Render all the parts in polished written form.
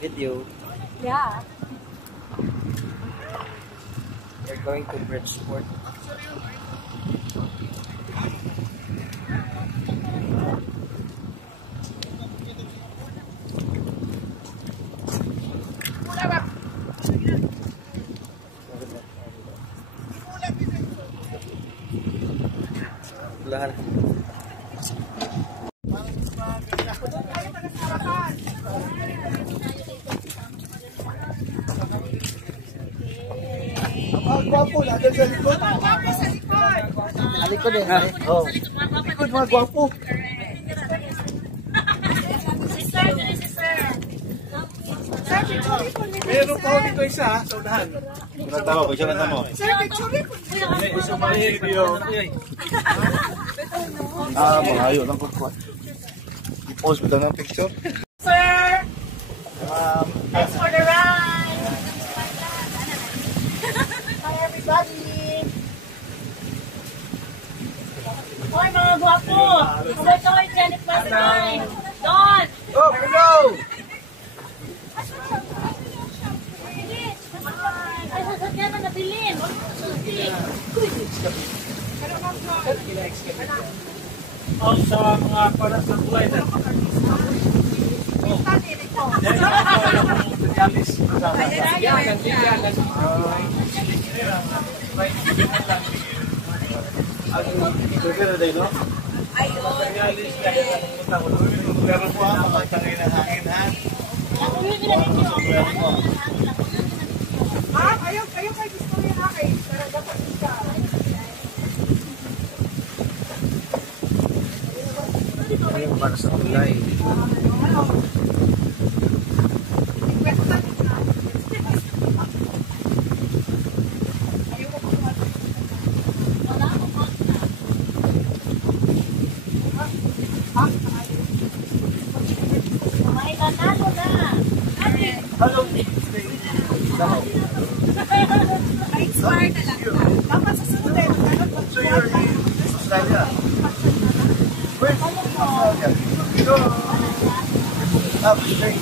Video. Yeah. We're going to Bridgeport. Lahat. Gwapo, lagyan sa likod. Alikod eh. Oh. Likod, mga gwapo. Meron pa dito isa, sa unahan. Tama po, siya mo. Sir, picture ko. Malayo lang po. I-post mo ng picture. Sir! Thanks for the ride! Hi everybody! Hoy mga gwapo! Hoy, Janet Masay! Don! Oh, hello! Ay, sasakyan na nabilin! Ang sa mga para sa buhay na. Ayaw kayo kay gusto niya na kayo. Pero dapat isa. Ayun para sa online. May nanalo na. Hello. Expired na lang. Dapat sa sunod eh. So you're in Australia? Where's Australia? Australia.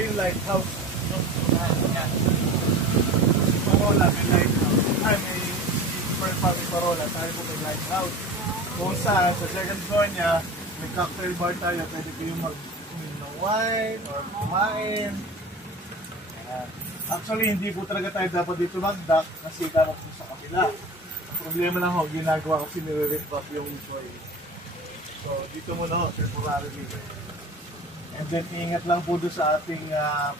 kayong lighthouse. No? Parola, may lighthouse. Ay, may Parola, tayo po may lighthouse. Kung saan, sa second floor niya, may cocktail bar tayo. Pwede kayong mag-umin ng wine or kumain. Actually, hindi po talaga tayo dapat dito mag-dock kasi dapat po sa kapila. Ang problema lang ho, ginagawa kasi nire-rip up yung employee. So, dito muna ho, temporarily. And then, ingat lang po doon sa ating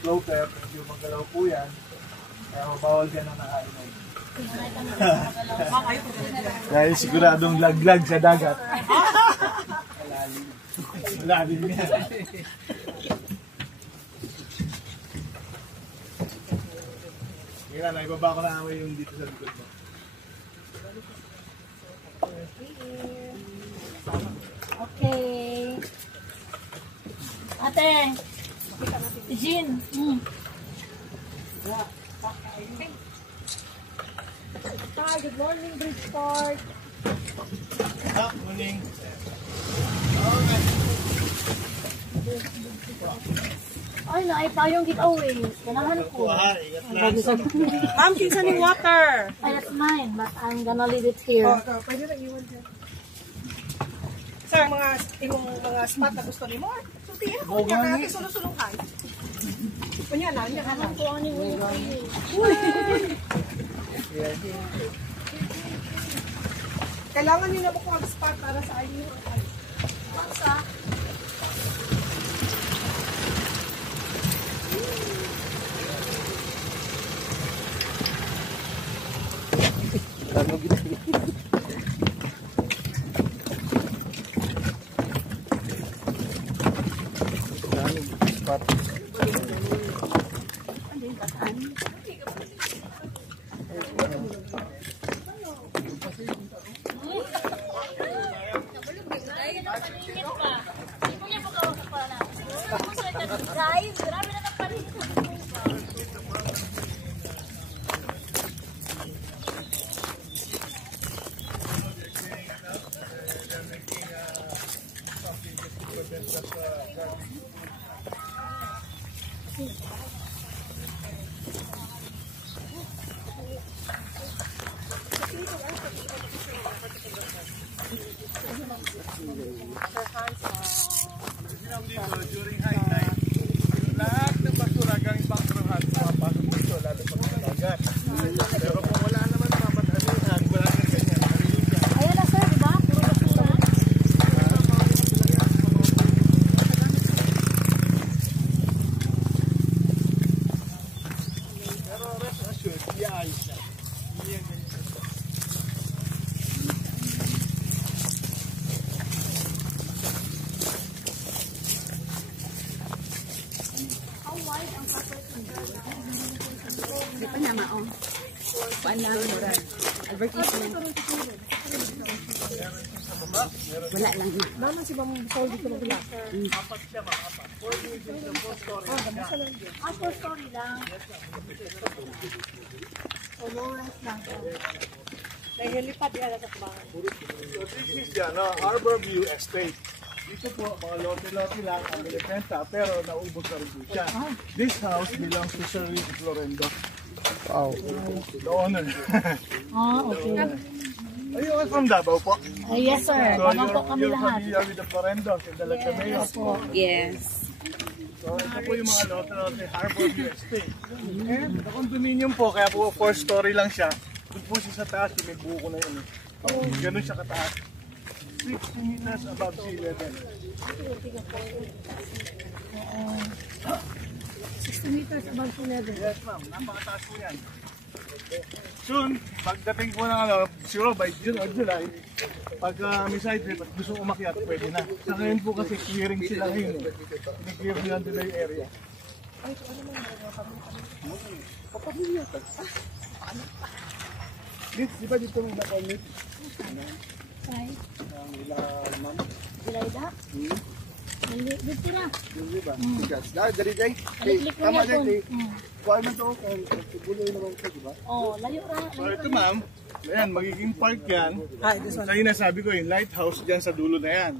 floater. Medyo magalaw po yan. Kaya mabawal dyan ang nakainom. Dahil siguradong laglag sa dagat. Malalim yan. Kaya na, ibaba ko na amoy yung dito sa likod mo. Okay. Ate. Jean. Hi, good morning, Bridgeport. Good morning. Ay, naay tayong giveaway. Ganahan ko. Ma'am, kinsa ni water? Ay, that's mine, but I'm gonna leave it here. Pwede na iwan dyan. Sir, yung mga spot na gusto ni mo, sutihin ko niya kaya sulong-sulungkan. Kunya na, niya ka lang. Kailangan niyo na bukuha ang spot para sa ayun. Basta. Guys, grabe na ng paligid. During high tide, lahat ng basura galing Pangkruhan pumapasok dito, lalo pag nalagat. Pero kung wala naman mamadalihan, wala na ganyan. Ayan na sir, diba? Puro basura. Pero rest assured, iayos na. Hindi yan ganyan. Di pa niya maong. Paano mura? Advertisement. Wala lang na. Naman si Ma'am Paul dito na bila. Apat siya, mga apat. 4 years in the full story. Full story lang. So, Lawrence lang. May helipad yan sa bahay. So this is the Harbor View Estate. Dito po, mga lote-lote lang ang binibenta, pero naubos na rin po siya. This house belongs to Sir Rick Florendo. Wow. The owner. Okay. Are you all from Davao po? Yes sir, tama po kami you're lahat. familiar with the Florendo, the Lagcameo. Yes. So ito po yung mga lote-lote, Harbor View Estate. The condominium po, kaya po 4-story lang siya. Doon po siya sa taas, may buko na yun. Ganun siya kataas. 60 meters above sea level. 60 meters above sea level. Yes ma'am, napakataas po yan. Soon, pagdating po ng siguro by June or July, pag may side trip at gusto umakyat, pwede na. Sa ngayon po kasi clearing sila ngayon. Clear nila nila yung area. Di ba dito may nakomit? Right. Ang ilang ma'am? Dilayda? Dito na. Di ba? Tigas. Dari day. Aliklik mo Tama niya din. dun. Kuha na to. Buloy naman ito, di ba? Oh, layo ra. So ito ma'am, ayan, magiging park yan. Sa inasabi ko yung lighthouse dyan sa dulo na yan.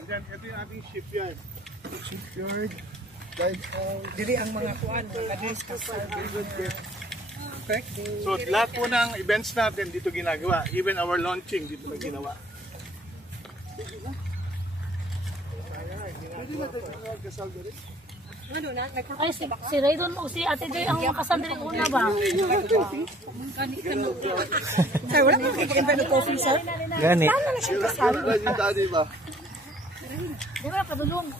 And then, ito yung ating shipyard. Shipyard. Diri ang mga kuan, mga discuss. Correct? So lahat po ng events natin dito ginagawa. Even our launching dito na ginawa. Ano na? Ay, si Raydon o si Ate Joy ang makasal din una ba? Sir, wala kang kikita ng coffee, sir? Gani. Paano na siya kasal? Di ba? Di ba padulong?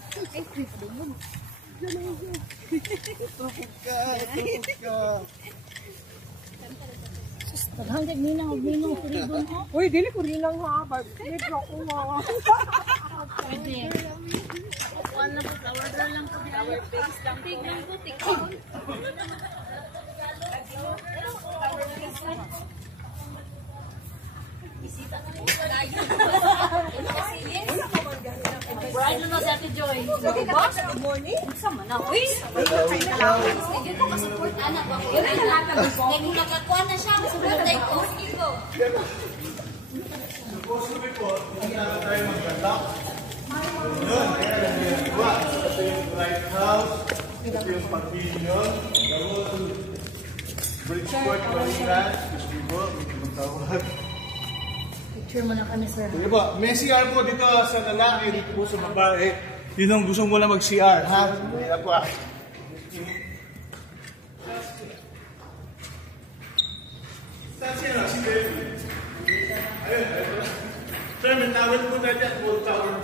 Taghanggang ninang si Raydon ho. Uy, dili ko rin lang ha. Bakit ako mga. Pwede. Ano po, flower girl lang po. Flower base lang po. Tignan po, tignan. Bride na si Ate Joy. Good morning. Sama na. Uy! Dito ka support anak. Yun ang nakakabig ko. Kaya kung nakakuha na siya, support na ito. Supposedly po, hindi na tayo mag-conduct. Yun, kaya nag-iwa. Ito yung Bright House, ito yung pavilion, the whole Bridgeport Marina, which we go, medyo magtawag. Picture mo na kami, sir. Sige po, may CR po dito sa lalaki, dito po sa babae. Yun ang gusto mo na mag-CR, ha? Yan po ah. Saan siya na? Si Baby. Ayun, ayun. Sir, may tawel po na dyan. Full towel.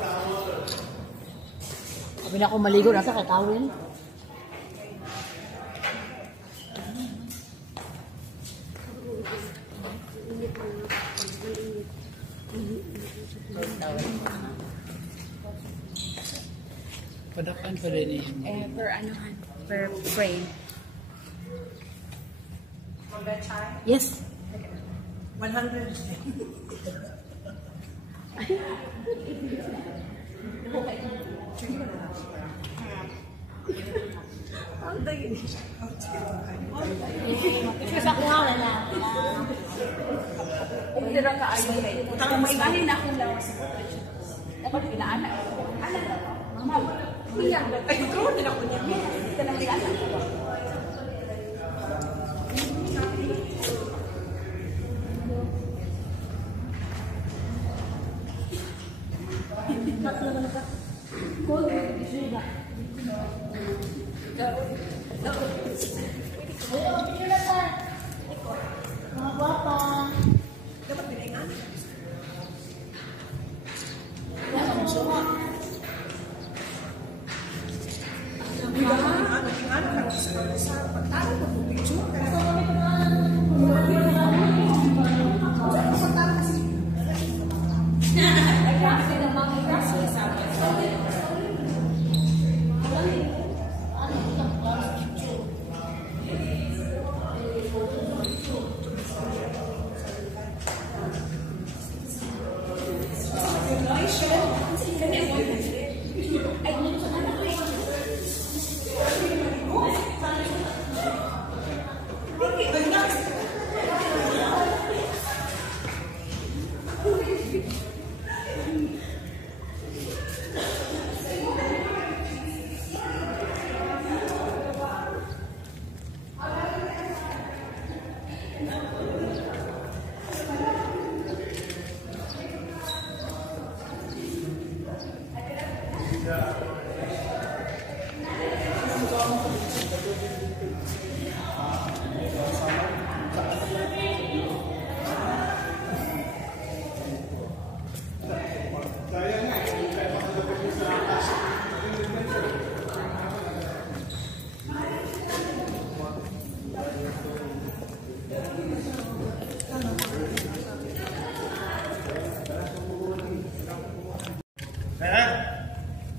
Sabi na ako maligo, nasa katawin. Padakan pa rin Per ano per frame. Yes. 100. Picture sa kuha na. Hindi ra ka ayo kay. May bahin na akong lawas sa portrait. Dapat pinaanak ako. Anak na to. Mama. Kuya, Ay, ito din ako niya. ito na anak ko. Mga guwapa. Dapat bilingan.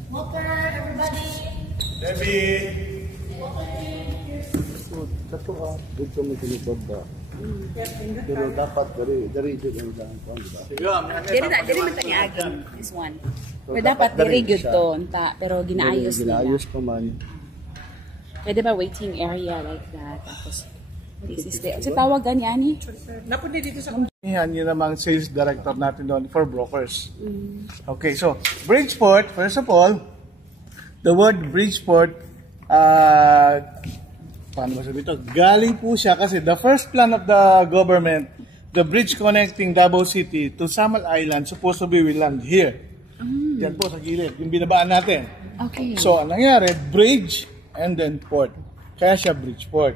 Walker, everybody. Debbie! Satu dito may tinupad ba? Pero dapat dari dito lang po, di ba? Sige, Dili man tani agin this one. Pero dapat diri gyud to unta pero ginaayos nila. Ginaayos pa man. Pwede ba waiting area like that? Tapos this is the sa tawag ganyan ni. Napunta dito sa Yan, yun namang sales director natin doon for brokers. Okay, so Bridgeport, first of all, the word Bridgeport paano ba sabi ito? Galing po siya kasi the first plan of the government, the bridge connecting Davao City to Samal Island, supposed to be will land here. Yan po sa gilid, yung binabaan natin. Okay. So, ang nangyari, bridge and then port. Kaya siya Bridgeport.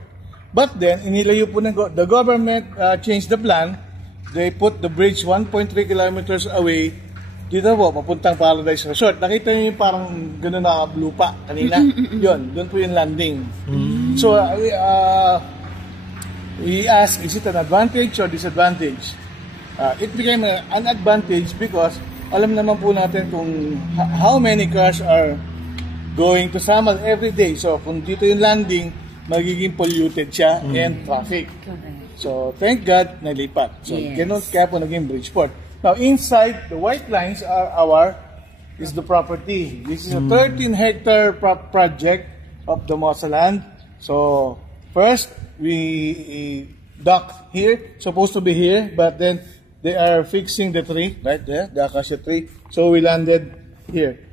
But then, inilayo po ng the government changed the plan. They put the bridge 1.3 kilometers away dito po, papuntang Paradise Resort. Nakita niyo yung parang gano'n na lupa kanina. Yun, doon po yung landing. So, we asked, is it an advantage or disadvantage? It became an advantage because alam naman po natin kung how many cars are going to Samal every day. So, kung dito yung landing, magiging polluted siya and traffic. So, thank God, nalipat. So, ganun kaya po naging Bridgeport. Now, inside, the white lines are is the property. This is a 13-hectare project of the Mosa land. So, first, we docked here, supposed to be here, but then they are fixing the tree, right there, the acacia tree. So, we landed here.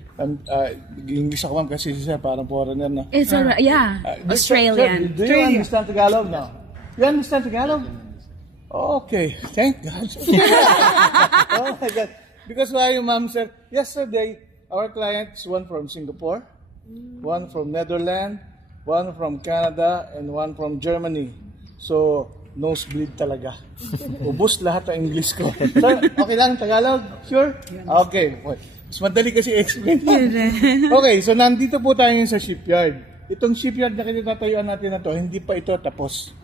English ako ma'am kasi siya parang foreigner na. It's alright, yeah. Australian. Do you understand Tagalog now? You understand Tagalog? Okay, thank God. Oh my God. Because why your mom said, yesterday, our clients, one from Singapore, one from Netherlands, one from Canada, and one from Germany. So, nosebleed talaga. Ubus lahat ang English ko. Sir, okay lang Tagalog? Sure? Okay. Mas madali kasi explain. Okay, so nandito po tayo sa shipyard. Itong shipyard na kinitatayuan natin na to, hindi pa ito tapos.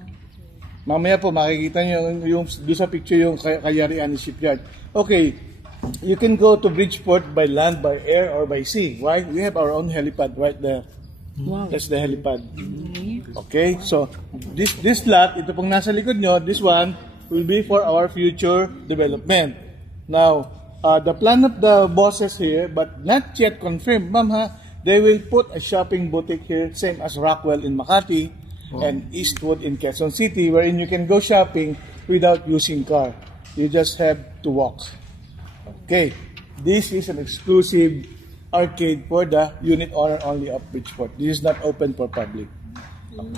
Mamaya po makikita nyo yung doon sa picture yung kayarian ni shipyard. Okay, you can go to Bridgeport by land, by air, or by sea. Why? We have our own helipad right there. Wow. That's the helipad. Okay, so this lot, ito pong nasa likod nyo, this one will be for our future development. Now, the plan of the bosses here, but not yet confirmed, ma'am ha, they will put a shopping boutique here, same as Rockwell in Makati, and Eastwood in Quezon City, wherein you can go shopping without using car. You just have to walk. Okay, this is an exclusive arcade for the unit owner only of Bridgeport. This is not open for public.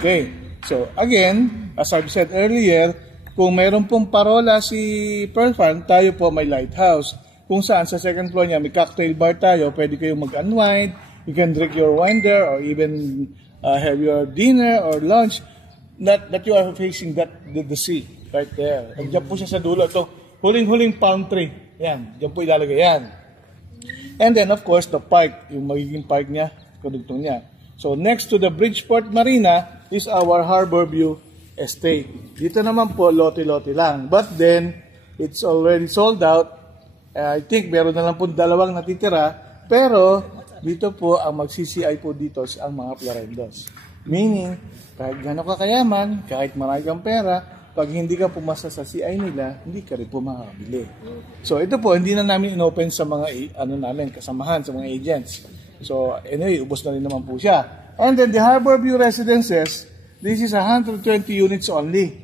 Okay, so again, as I've said earlier, kung mayroon pong parola si Pearl Farm, tayo po may lighthouse. Kung saan sa second floor niya may cocktail bar tayo, pwede kayong mag-unwind, you can drink your wine there, or even have your dinner or lunch, not that you are facing the sea right there. Diyan po siya sa dulo. Ito, huling-huling palm tree. Yan, diyan po ilalagay yan. And then of course, the park, yung magiging park niya, kadugtong niya. So next to the Bridgeport Marina is our Harbor View Estate. Dito naman po, lote-lote lang. But then, it's already sold out. I think meron na lang po dalawang natitira. Pero, dito po, ang mag-CCI po dito ang mga Florendos. Meaning, kahit gano'n ka kayaman, kahit marami kang pera, pag hindi ka pumasa sa CI nila, hindi ka rin po makakabili. So, ito po, hindi na namin inopen sa mga kasamahan, sa mga agents. So, anyway, ubos na rin naman po siya. And then, the Harbor View Residences, this is 120 units only.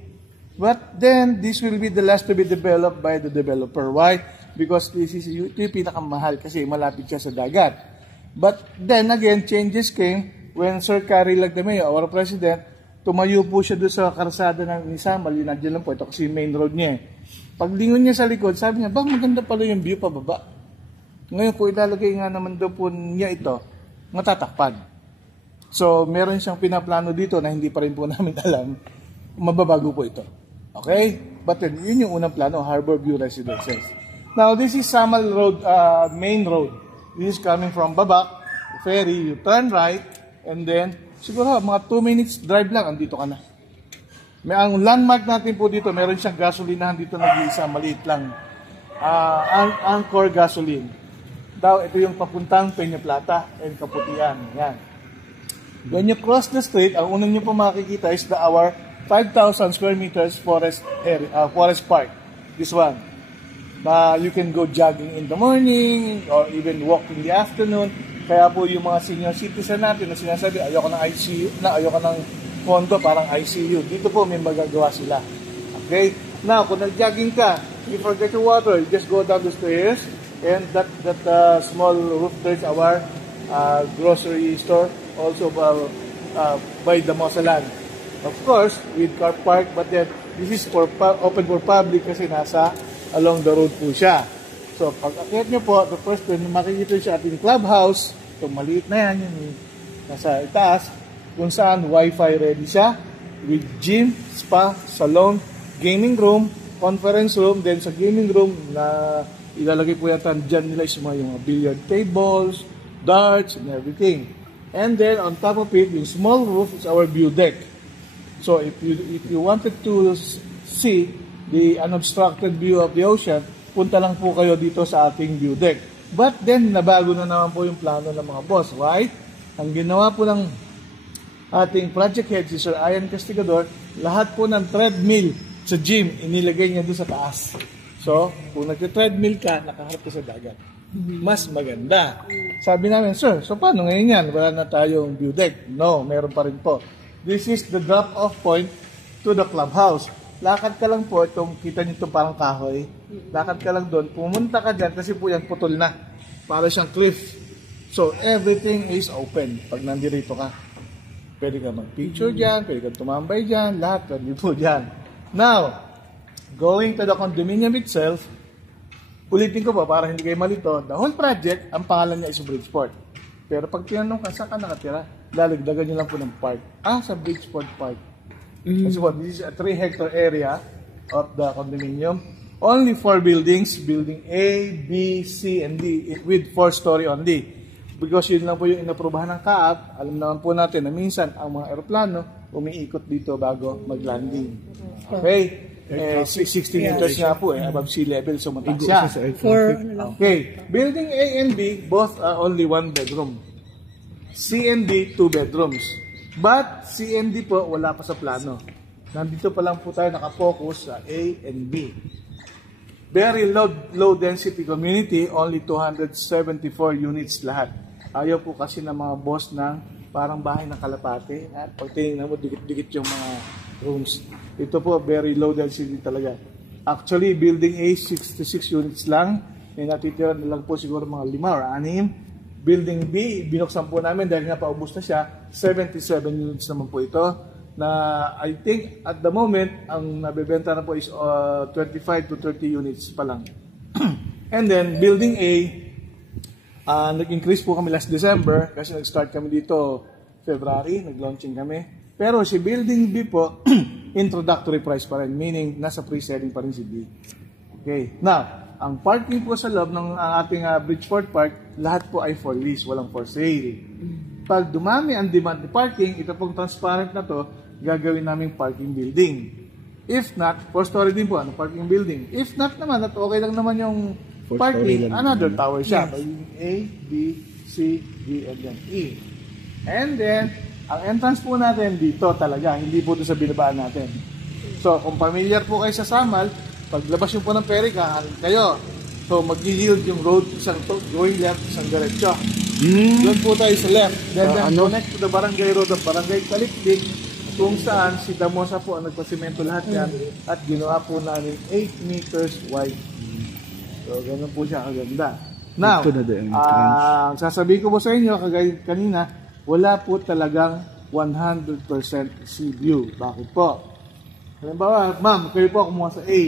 But then, this will be the last to be developed by the developer. Why? Because this is yung pinakamahal kasi malapit siya sa dagat. But then again, changes came when Sir Carrie Lagdameo, our president, tumayo po siya doon sa karsada ng Samal, yun nandiyan lang po, ito kasi main road niya. Paglingon niya sa likod, sabi niya, maganda pala yung view pababa. Ngayon po, ilalagay nga naman daw po niya ito, matatakpan. So, meron siyang pinaplano dito na hindi pa rin po namin alam, mababago po ito. Okay? But then, yun yung unang plano, Harbor View Residences. Now, this is Samal Road, main road. This is coming from Babak, ferry, you turn right, and then, siguro mga 2 minutes drive lang, andito ka na. Ang landmark natin po dito, meron siyang gasolinahan dito nag-iisa, maliit lang. Anchor Gasoline. Daw, ito yung papuntang Peña Plata and Kaputian. Yan. When you cross the street, ang unang nyo po makikita is our 5,000 square meters forest park. This one. You can go jogging in the morning or even walk in the afternoon. Kaya po yung mga senior citizen natin na sinasabi, ayoko ng ICU, ayoko ng condo, parang ICU. Dito po may magagawa sila. Okay? Now, kung nag-jogging ka, you forget your water, you just go down the stairs and that small roof, there's our grocery store. Also, by the Mosalan. Of course, with car park, but then this is for open for public kasi nasa along the road po siya. So, pag akyat nyo po, the first one, makikita siya ating clubhouse. So, maliit na yan, yung nasa itaas, kung saan Wi-Fi ready siya, with gym, spa, salon, gaming room, conference room, then sa gaming room, na ilalagay po yata dyan nila is yung billiard tables, darts, and everything. And then, on top of it, yung small roof is our view deck. So, if you wanted to see the unobstructed view of the ocean, punta lang po kayo dito sa ating view deck. But then, nabago na naman po yung plano ng mga boss, right? Ang ginawa po ng ating project head, si Sir Ian Castigador, lahat po ng treadmill sa gym, inilagay niya doon sa taas. So, kung nag-treadmill ka, nakaharap ka sa dagat. Mas maganda. Sabi namin, sir, so paano ngayon yan? Wala na tayong view deck. No, meron pa rin po. This is the drop-off point to the clubhouse. Lakad ka lang po, itong kita nyo ito parang kahoy. Lakad ka lang doon, pumunta ka dyan kasi po yan putol na. Para siyang cliff. So, everything is open pag nandirito ka. Pwede ka mag-picture dyan, pwede ka tumambay dyan, lahat pwede po dyan. Now, going to the condominium itself, ulitin ko po para hindi kayo malito, the whole project, ang pangalan niya is Bridgeport. Pero pag tinanong ka, saan ka nakatira? Lalagdagan nyo lang po ng park. Sa Bridgeport Park. Kasi po, this is a 3-hectare area of the condominium. Only 4 buildings, building A, B, C, and D, with 4-story only. Because yun lang po yung inaprubahan ng CAAP. Alam naman po natin na minsan ang mga aeroplano umiikot dito bago mag-landing. Okay? 60 meters nga po above sea level, so mataas siya. Okay. Building A and B, both are only 1 bedroom. C and D, 2 bedrooms. But C and D po, wala pa sa plano. Nandito pa lang po tayo nakafocus sa A and B. Very low density community, only 274 units lahat. Ayaw po kasi ng mga boss ng parang bahay ng kalapate. At pag tinignan mo, dikit-dikit yung mga rooms. Ito po, very low density talaga. Actually, building A, 66 units lang. May natitira na lang po siguro mga 5 or 6. Building B, binuksan po namin dahil nga paubos na siya. 77 units naman po ito. Na I think at the moment, ang nabibenta na po is 25 to 30 units pa lang. And then, Building A, nag-increase po kami last December kasi nag-start kami dito February, nag-launching kami. Pero si Building B po, introductory price pa rin, meaning nasa pre-selling pa rin si B. Okay. Now, ang parking po sa loob ng ating Bridgeport Park, lahat po ay for lease, walang for sale. Pag dumami ang demand ni parking, ito pong transparent na to, gagawin namin parking building. If not, 4-story din po, parking building. If not naman, at okay lang naman yung parking, another tower siya. A, B, C, D, and then E. And then, ang entrance po natin dito talaga, hindi po ito sa binabaan natin. So, kung familiar po kayo sa Samal, paglabas yung po ng ferry, kahalin kayo. So, mag-yield yung road, isang going left, isang diretso. Doon po tayo sa left. Then connect to the barangay road of Barangay Kalipdik, kung saan si Damosa po ang nagpasimento lahat yan at ginawa po namin 8 meters wide. So, ganun po siya kaganda. Now, sasabihin ko po sa inyo, kagaya kanina, wala po talagang 100% sea view. Bakit po? Halimbawa, ma'am, kayo po kumuha sa A.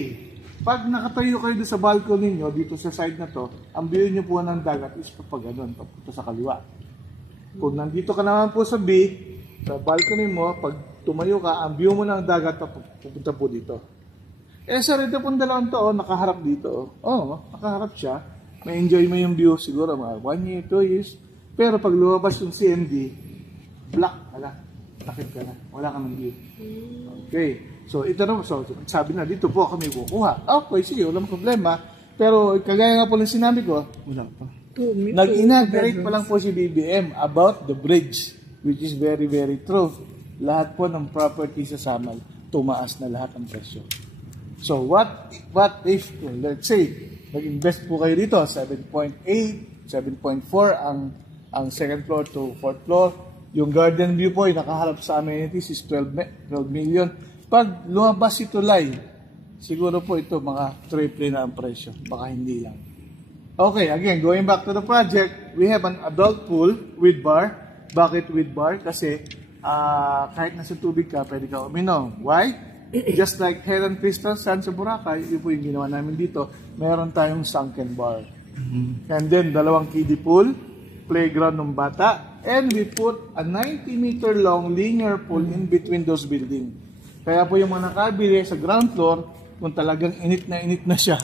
Pag nakatayo kayo sa balcony niyo dito sa side na to, ang view niyo po ng dagat is kapag ganun, papunta sa kaliwa. Kung nandito ka naman po sa B, sa balcony mo, pag tumayo ka, ang view mo ng dagat pupunta po dito. Sa rito pong dalawang to, nakaharap dito. Nakaharap siya. May enjoy mo yung view siguro mga 1 year, 2 years. Pero pag lumabas yung CMD, black ka na. Takip ka na. Wala ka ng view. Okay. So, ito na. So, sabi na, dito po kami kukuha. Okay, sige, walang problema. Pero, kagaya nga po lang sinabi ko, wala pa. Nag-inaugurate pa lang po si BBM about the bridge, which is very, very true. Lahat po ng property sa Samal, tumaas na lahat ang presyo. So, what if, let's say, nag-invest po kayo dito, 7.8, 7.4 ang second floor to fourth floor. Yung garden view po, yung nakaharap sa amenities is 12 million. Pag lumabas si Tulay, siguro po ito mga triple na ang presyo. Baka hindi lang. Okay, again, going back to the project, we have an adult pool with bar. Bakit with bar? Kasi kahit nasa tubig ka, pwede ka uminom. Why? Just like Heron Crystal Sand sa Boracay, yun po yung ginawa namin dito. Meron tayong sunken bar. And then, 2 kiddie pool, playground ng bata, and we put a 90-meter long linear pool in between those buildings. Kaya po yung mga nakabili sa ground floor, kung talagang init na siya,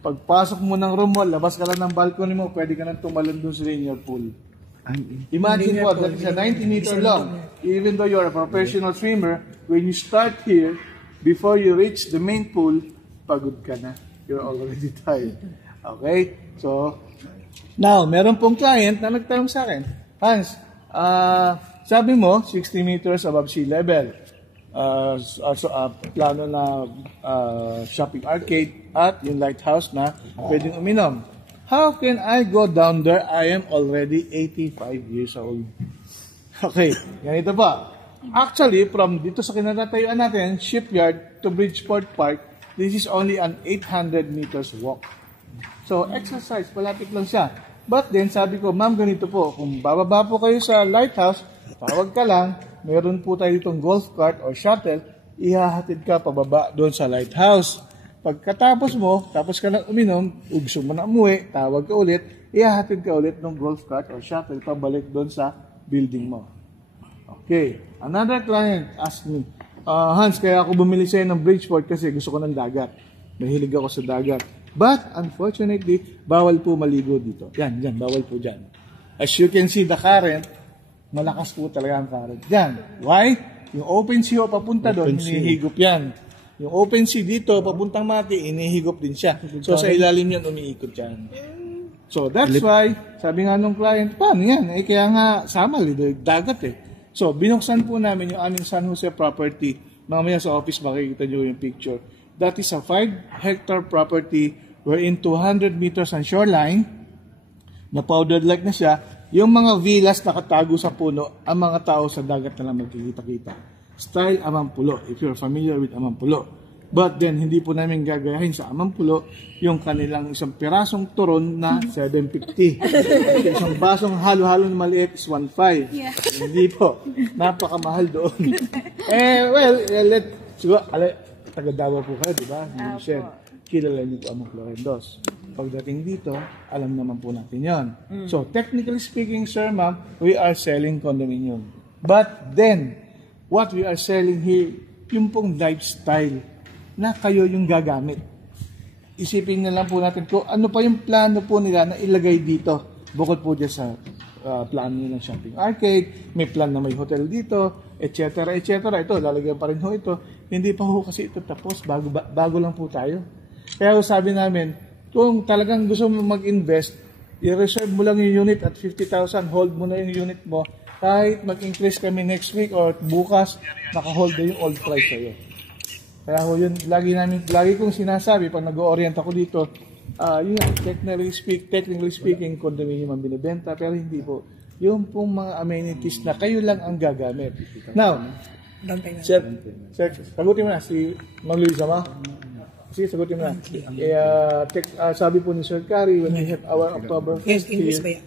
pagpasok mo ng room mo, labas ka lang ng balcony mo, pwede ka nang tumalon doon sa linear pool. Imagine po, that is a 90-meter long. Even though you're a professional swimmer, when you start here, before you reach the main pool, pagod ka na. You're already tired. Okay? So, now, meron pong client na nagtanong sa akin, Hans, sabi mo, 60 meters above sea level. Plano na shopping arcade at yung lighthouse na pwedeng uminom. How can I go down there? I am already 85 years old. Okay, ganito pa. Actually, from dito sa kinatatayuan natin, Shipyard to Bridgeport Park, this is only an 800 meters walk. So, exercise, palapit lang siya. But then, sabi ko, ma'am, ganito po, kung bababa po kayo sa lighthouse, tawag ka lang, meron po tayo ditong golf cart or shuttle, ihahatid ka pababa doon sa lighthouse. Pagkatapos mo, tapos ka na uminom, gusto mo na umuwi, tawag ka ulit, ihahatid ka ulit ng golf cart or shuttle pabalik doon sa building mo. Okay. Another client asked me, Hans, kaya ako bumili sa'yo ng Bridgeport kasi gusto ko ng dagat. Mahilig ako sa dagat. But, unfortunately, bawal po maligo dito. Yan, bawal po dyan. As you can see, the current, malakas po talaga ang current dyan. Why? Yung open sea papunta doon, hinihigop yan. Yung open sea dito, papuntang Mati, hinihigop din siya. So, sa ilalim yan, umiikot yan. So, that's why, sabi nga nung client, paano yan? Kaya nga, samal, dagat eh. So, binuksan po namin yung aming San Jose property. Mamaya sa office, makikita nyo yung picture. That is a 5-hectare property wherein 200 meters ang shoreline, na powdered lake na siya. Yung mga villas nakatago sa puno, ang mga tao sa dagat na lang magkikita-kita. Style Amampulo, if you're familiar with Amampulo. But then, hindi po namin gagayahin sa Amampulo yung kanilang isang pirasong turon na 750. Isang basong halo-halo na maliit is 1.5. Yeah. Hindi po. Napakamahal doon. Siguro, taga-Davao po kayo, di ba? Kilala niyo po ang Florendos. Pagdating dito, alam naman po natin yon. So, technically speaking, sir, ma'am, we are selling condominium. But then, what we are selling here, yung pong lifestyle na kayo yung gagamit. Isipin na lang po natin kung ano pa yung plano po nila na ilagay dito. Bukod po dyan sa plano nila ng shopping arcade, may plan na may hotel dito, etc. Ito, lalagyan pa rin ho ito. Hindi pa ho kasi ito tapos, bago lang po tayo. Kaya sabi namin, kung talagang gusto mo mag-invest, i-reserve mo lang yung unit at 50,000, hold mo na yung unit mo. Kahit mag-increase kami next week or bukas, naka-hold na yung old price sa'yo. Kaya ho yun, lagi kong sinasabi, pag nag-orient ako dito, technically speaking, condominium ang binibenta, pero hindi po. Yung pong mga amenities na kayo lang ang gagamit. Now, sir, sagutin mo na si Mang Luisa ma. Sige, sagutin mo na. Sabi po ni Sir Carrie, when we have our October 1st here,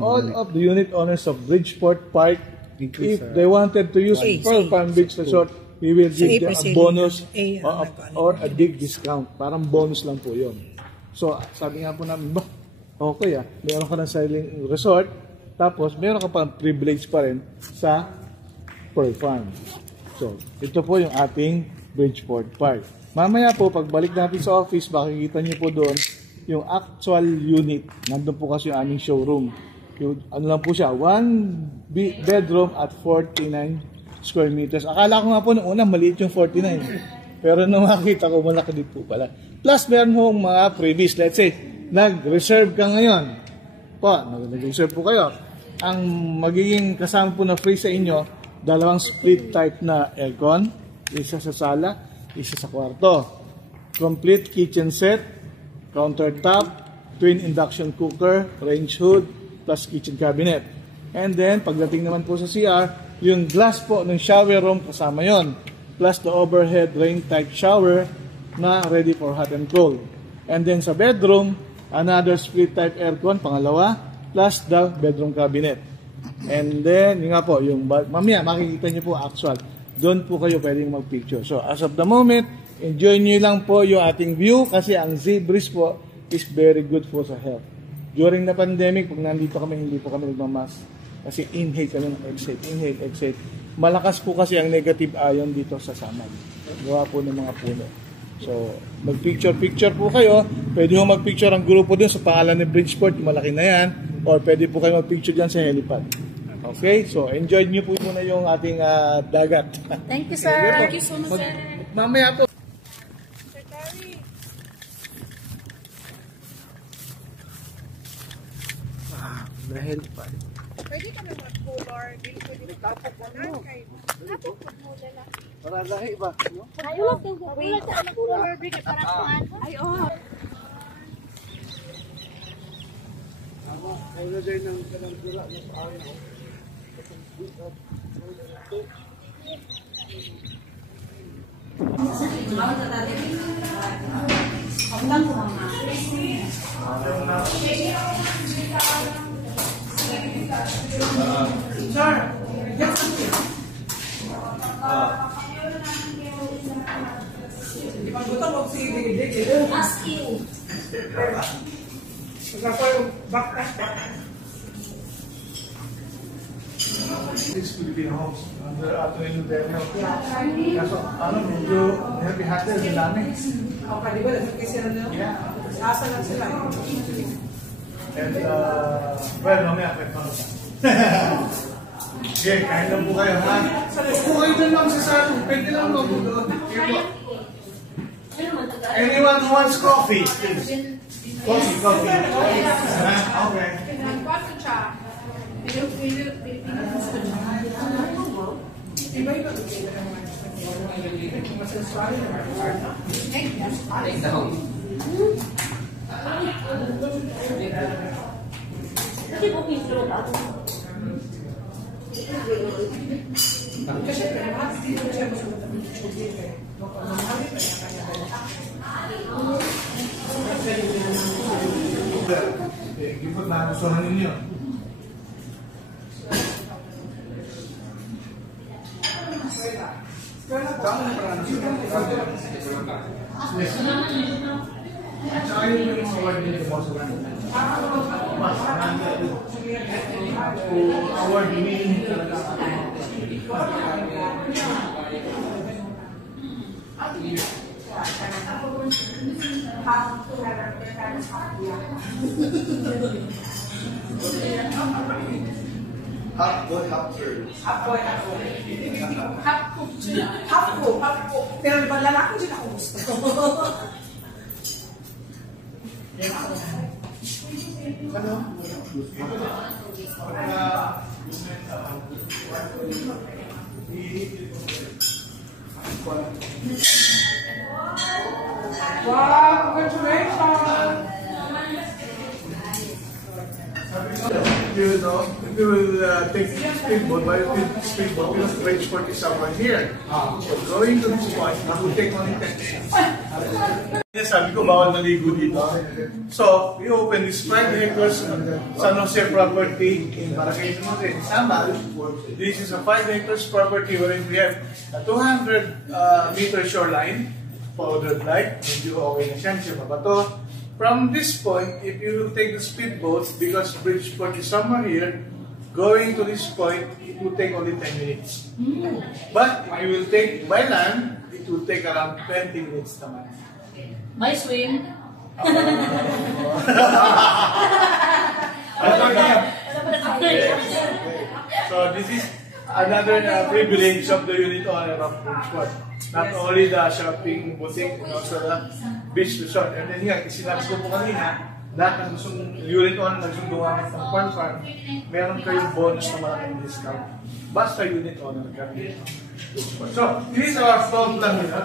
all of the unit owners of Bridgeport Park, if they wanted to use Pearl Palm Beach Resort, we will give them a bonus or a big discount. Parang bonus lang po yun. So, sabi nga po namin, okay meron ka ng sailing resort, tapos meron ka pa privilege pa rin sa Pearl Farm. So, ito po yung ating Bridgeport Park. Mamaya po, pagbalik natin sa office, makikita niyo po doon yung actual unit. Nandun po kasi yung aming showroom. Yung, ano lang po siya, 1 bedroom at 49 square meters. Akala ko nga po noong una, maliit yung 49. Pero nung makita ko, malaki din po pala. Plus, meron hong mga freebies. Let's say, nag-reserve ka ngayon. Nag-reserve po kayo. Ang magiging kasama po na free sa inyo, 2 split type na aircon, isa sa sala, isa sa kwarto. Complete kitchen set, countertop, twin induction cooker, range hood, plus kitchen cabinet. And then, pagdating naman po sa CR, yung glass po ng shower room kasama yon, plus the overhead rain type shower na ready for hot and cold. And then sa bedroom, another split type aircon, pangalawa, plus the bedroom cabinet. And then, yun nga po, yung mamaya makikita nyo po actual. Doon po kayo pwedeng mag-picture. So, as of the moment, enjoy nyo lang po yung ating view kasi ang sea breeze po is very good for sa health. During the pandemic, pag nandito kami, hindi po kami nagmamask. Kasi inhale kami ng exhale, inhale, exhale. Malakas po kasi ang negative ion dito sa Samar. Gawa po ng mga puno. So, mag-picture po kayo. Pwede mo mag-picture ang grupo din sa pangalan ni Bridgeport, malaki na yan. Or pwede po kayo mag-picture dyan sa helipad. Okay? So, enjoy nyo po muna yung ating dagat. Thank you, sir. Thank you so much, sir. Mamaya po. The helipad. Pwede ka na mag-color. Pwede ka mag-color. Tapos mag-model. Para lahi ba? No? Ayaw lang din kukulat sa anak ko. Para kuhan. Ay, oh. Ako, naglagay ng kanang gula ng paan ako. Ask you. This Filipino homes under Antonio Daniel. Kaso, medyo happy-happy ang dami. Okay, di ba? Nagkakay sila na? Yeah. Asa lang sila. And, well, mamaya, pwede pa. Okay, kain lang po kayo, ha? Upo kayo dun lang sa salon. Pwede lang mo po doon. Anyone who wants coffee, please. Coffee. Okay. Gipot na gustuhan ninyo. Tsaka yun yung mga award nila po sa kanila. Award meaning talaga. Half boy, half girl. Half cook. Pero ba lalaki dyan ako gusto? Wow, congratulations! You know, if you will take speedboat, but speedboat, because Bridgeport is somewhere here. So going to this point, it will take only 10 minutes. Sabi ko, bawal naligo dito. So, we open this 5 acres San Jose property in Barangay San Jose, Samar. This is a 5 acres property wherein we have a 200 meter shoreline, powdered light, medyo okay na siya, siya mabato. From this point, if you will take the speedboats, because Bridgeport is somewhere here, going to this point, it will take only 10 minutes. But if you will take by land, it will take around 20 minutes naman. My swim. So this is another privilege of the unit owner of Bridgeport. Not only the shopping boutique, but also the beach resort. And then nga, sinabi ko po kanina, lahat ng gustong unit owner na gustong gumamit ng corn farm, meron kayong bonus na malaking discount. Basta unit owner kami. So, this is our floor plan here.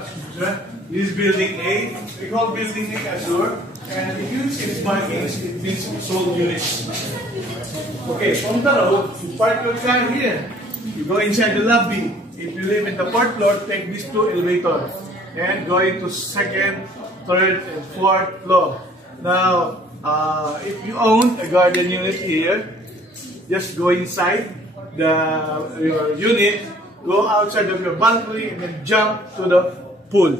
This is building A. We call building A Azure. And if you see its markings, it means sold units. Okay, from the road, you park your car here. You go inside the lobby. If you live in the 4th floor, take these 2 elevators. And go into 2nd, 3rd, and 4th floor. Now, if you own a garden unit here, just go inside your unit, go outside of your balcony, and then jump to the pool.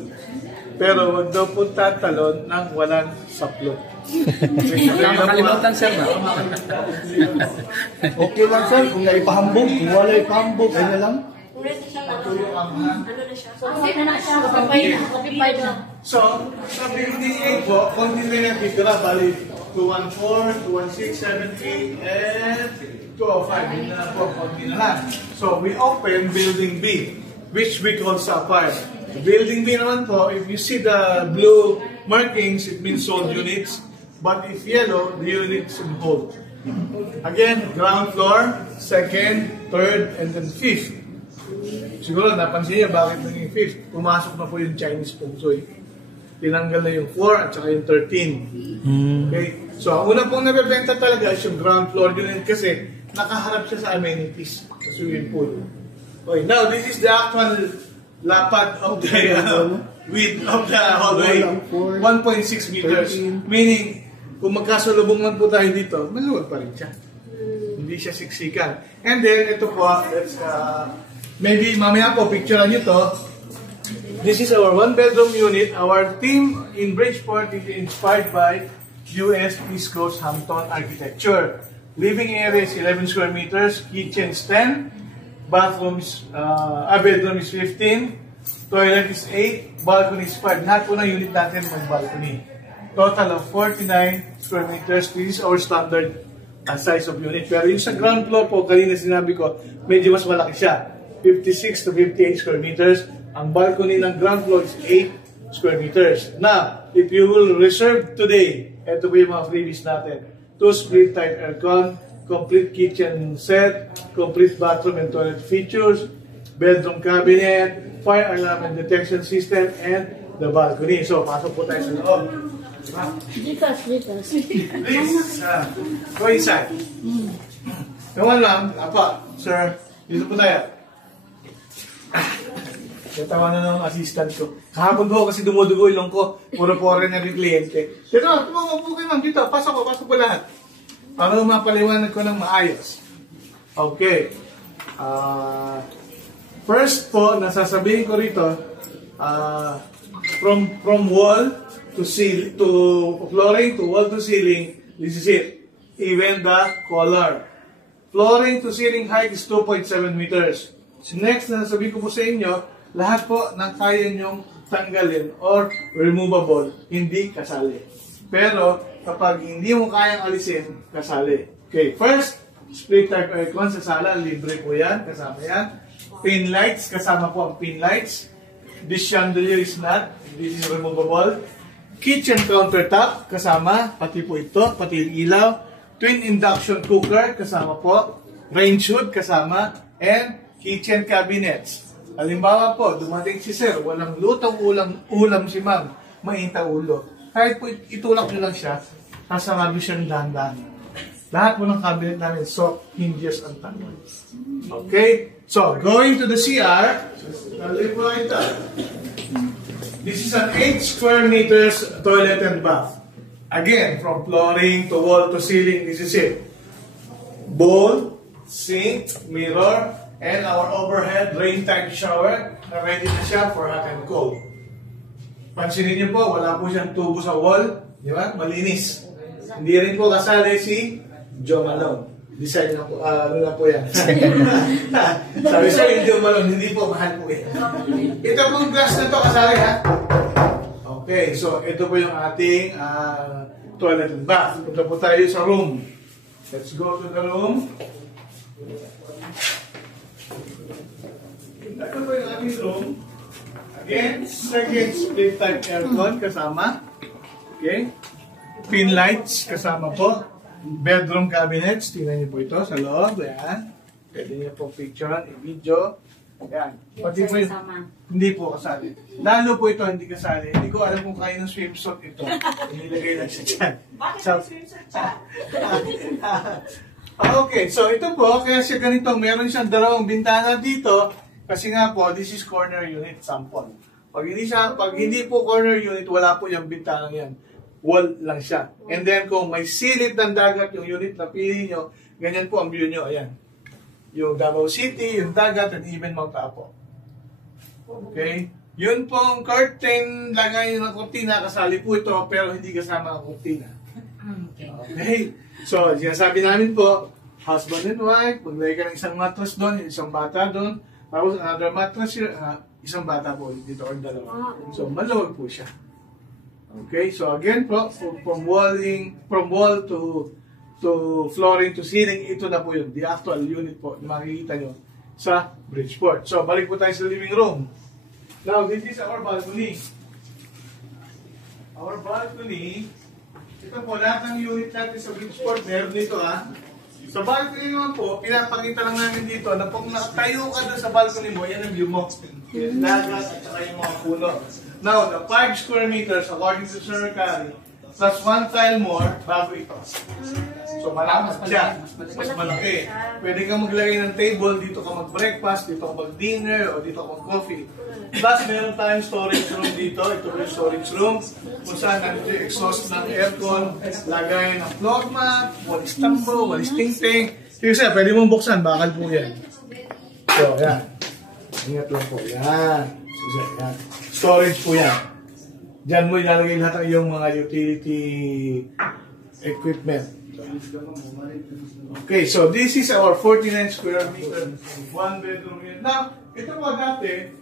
Pero wag daw po tatalon ng walang saplot. Nakakalimutan sir ba? Okay lang sir, kung naipahambog, kung wala ipahambog, ay na lang. So, sa building 8 po, konti na yung figura, bali 214, 216, 78, and 205. Yun na po, konti na lang. So, we open building B, which we call Sapphire. Building B naman po, if you see the blue markings, it means sold units. But if yellow, the units in hold. Again, ground floor, second, third, and then fifth. Siguro napansin niyo bakit naging fifth. Pumasok na po yung Chinese feng shui. Tinanggal na yung 4 at saka yung 13. Okay? So, ang una pong nabibenta talaga is yung ground floor unit kasi nakaharap siya sa amenities, sa swimming pool. Okay, now this is the actual lapad of the width of the hallway. 1.6 meters. Meaning, kung magkasalubong man po tayo dito, maluwag pa rin siya. Hindi siya siksikan. And then, ito po, let's, maybe mamaya po, picturean nyo to. This is our one-bedroom unit. Our theme in Bridgeport is inspired by US East Coast Hampton architecture. Living area is 11 square meters, kitchen is 10, bathrooms, bedroom is 15, toilet is 8, balcony is 5. Lahat po ng unit natin mag-balcony. Total of 49 square meters. This is our standard size of unit. Pero yung sa ground floor po, kanina sinabi ko, medyo mas malaki siya. 56 to 58 square meters. Ang balcony ng ground floor is 8 square meters. Now, if you will reserve today, ito po yung mga freebies natin. 2 split type aircon, complete kitchen set, complete bathroom and toilet features, bedroom cabinet, fire alarm and detection system, and the balcony. So, pasok po tayo sa loob. Please, go inside. Naman lang, apa, sir, dito po tayo. Natawa na ng assistant ko. Kahapon po kasi dumudugo ilong ko. Puro-puro na rin kliyente. Dito, tumawa po kayo ma'am. Dito, pasok po lahat. Para mapaliwanag ko ng maayos. Okay. First po, nasasabihin ko rito, from wall to ceiling, to flooring, to wall to ceiling, this is it. Even the color. Flooring to ceiling height is 2.7 meters. Next, nasasabihin ko po sa inyo, lahat po ng kaya nyong tanggalin or removable, hindi kasali. Pero, kapag hindi mo kayang alisin, kasali. Okay, first, split type aircon sa sala, libre po yan, kasama yan. Pin lights, kasama po ang pin lights. This chandelier is not, this is removable. Kitchen countertop, kasama, pati po ito, pati yung ilaw. Twin induction cooker, kasama po. Range hood, kasama. And kitchen cabinets. Halimbawa po, dumating si sir, walang lutong ulam si ma'am, mainta ulo. Kahit po itulak nyo lang siya, kasarado siya ng dahan-dahan. Lahat po ng cabinet namin, soft hinges ang tanong. Okay? So, going to the CR, this is an 8 square meters toilet and bath. Again, from flooring to wall to ceiling, this is it. Bowl, sink, mirror, and our overhead rain-time shower na ready na siya for hot and cold. Pansinin niyo po, wala po siyang tubo sa wall. Di ba? Malinis. Hindi rin po kasali si Joe Malone. Design na po, ano na po yan. Sabi sa Joe Malone, hindi po, mahal po yan. Ito pong glass na to kasali ha. Okay, so ito po yung ating toilet and bath. Punta po tayo sa room. Let's go to the room. Ito po yung aming room. Again, second split type aircon kasama. Okay. Pin lights kasama po. Bedroom cabinets. Tingnan niyo po ito sa loob. Ayan. Pwede niyo po picturean, i-video. Ayan. Pati po yung, hindi po kasali. Lalo po ito hindi kasali. Hindi ko alam kung kaya ng swimsuit ito. Inilagay lang siya dyan. Bakit yung swimsuit siya? Okay, so ito po, kaya siya ganito, meron siyang dalawang bintana dito. Kasi nga po, this is corner unit sample. Pag hindi po corner unit, wala po yung bintana yan. Wall lang siya. And then kung may silid ng dagat yung unit na pili nyo, Ganyan po ang view nyo, ayan. Yung Davao City, yung dagat, and even Mount Apo. Okay? Yun pong curtain, lagay ng kurtina, kasali po ito, pero hindi kasama ang kurtina. Okay? So, sinasabi namin po, husband and wife, maglagay ka ng isang mattress doon, isang bata doon, tapos another mattress, isang bata po dito or dalawa. So, maluwag po siya. Okay? So, again po, from wall to flooring to ceiling, ito na po yun. The actual unit po na makikita nyo sa Bridgeport. So, balik po tayo sa living room. Now, this is our balcony. Our balcony, ito po, lahat ng unit natin sa Bridgeport, meron dito Sa balcony naman po, pinapakita lang namin dito na pag nakatayo ka doon sa balcony mo, yan ang view mo. Yung dagat at saka yung mga puno. Now, the 5 square meters, according to Sir Carrie, plus 1 tile more, bago ito. So, malakas siya. Mas malaki. Pwede kang maglagay ng table, dito ka mag-breakfast, dito ka mag-dinner, o dito ka mag-coffee. Plus, meron tayong storage room dito. Ito yung storage room. Kung saan nandito yung exhaust ng aircon, lagay ng floor mat, walis tambo, walis tingting. Kasi pwede mong buksan, bakal po yan. So, yan. Ingat lang po. Yan. So, yan. Storage po yan. Diyan mo ilalagay lahat ng iyong mga utility equipment. Okay, so this is our 49 square meter, 1 bedroom unit. Now, ito po dati,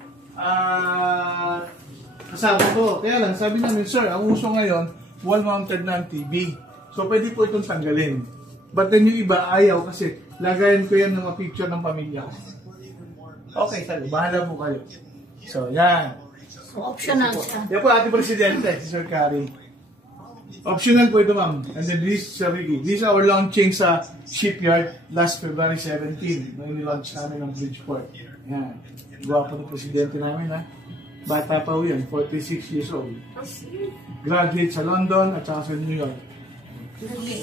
kasama ko. Kaya lang, sabi namin, sir, ang uso ngayon, wall-mounted na ang TV. So, pwede po itong tanggalin. But then yung iba, ayaw kasi lagayan ko yan ng mga picture ng pamilya. Okay, sabi, bahala po kayo. So, yan. Optional siya. Yan po, ating presidente, si Sir Carrie. Optional po ito, ma'am. And then this is Ricky. This is our launching sa shipyard last February 17. Nung nilaunch namin ng Bridgeport. Yan. Gwapo ng presidente namin, Bata pa po yan, 46 years old. Graduate sa London at saka sa New York.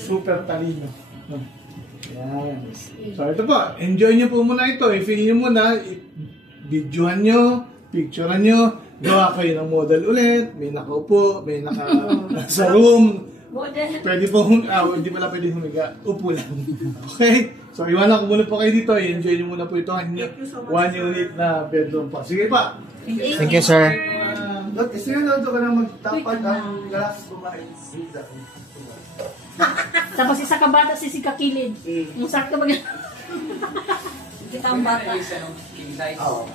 Super talino. Yan. So ito po, enjoy nyo po muna ito. I-feel nyo muna, videohan nyo, picturean nyo, gawa kayo ng model ulit, may nakaupo, may sa room. Pwede po, hindi pala pwede humiga, upo lang. Okay? So iwanan ko muna po kayo dito, i-enjoy nyo muna po ito. 1 unit na bedroom po. Sige pa. Thank you, sir. Look, kasi yun ka na magtapat ang glass kumain. Tapos isa ka bata, si kakilid. Yung sakto mag... Kita ang bata. Oo.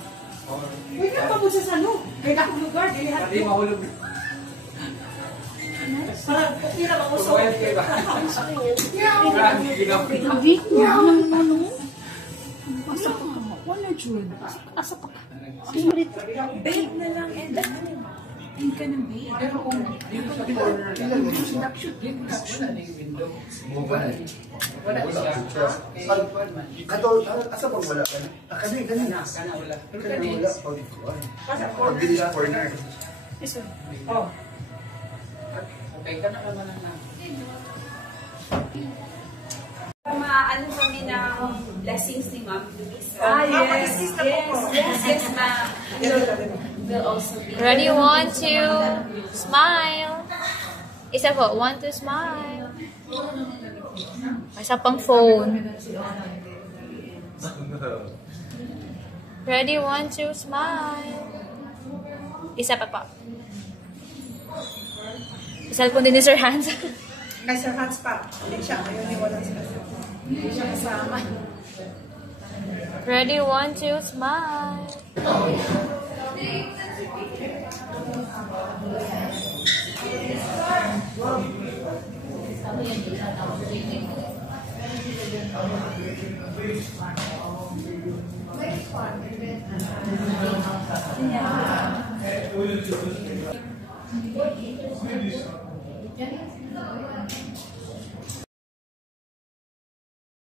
Huwag ka pa sa salo. May nakong lugar. Hindi mahulog. Parang pira mo so. Grabe. Ano? Asa pa ka mo? Wala, Jude. Asa pa ka? Bake na lang and hindi ka ng bake. Pero kung Wala na yung window. Wala siya. Kato, asa pang wala ka na? Kanina. Kana wala. Kanina wala. Pag-bilis corner. oh. Okay, kana naman na. Ano kami ng blessings ni Ma'am. Yes. Yes, ma'am. Will also be. Ready, 1, 2, smile. Isa po, 1, 2, smile. Isa pang phone. Ready, 1, 2, smile. Isa pa pa. Cellphone din ni Sir Hans. Kay Sir Hans pa. Hindi siya. Ayun, ni walang sila. Hindi siya kasama. Ready, 1, 2, smile. Yeah.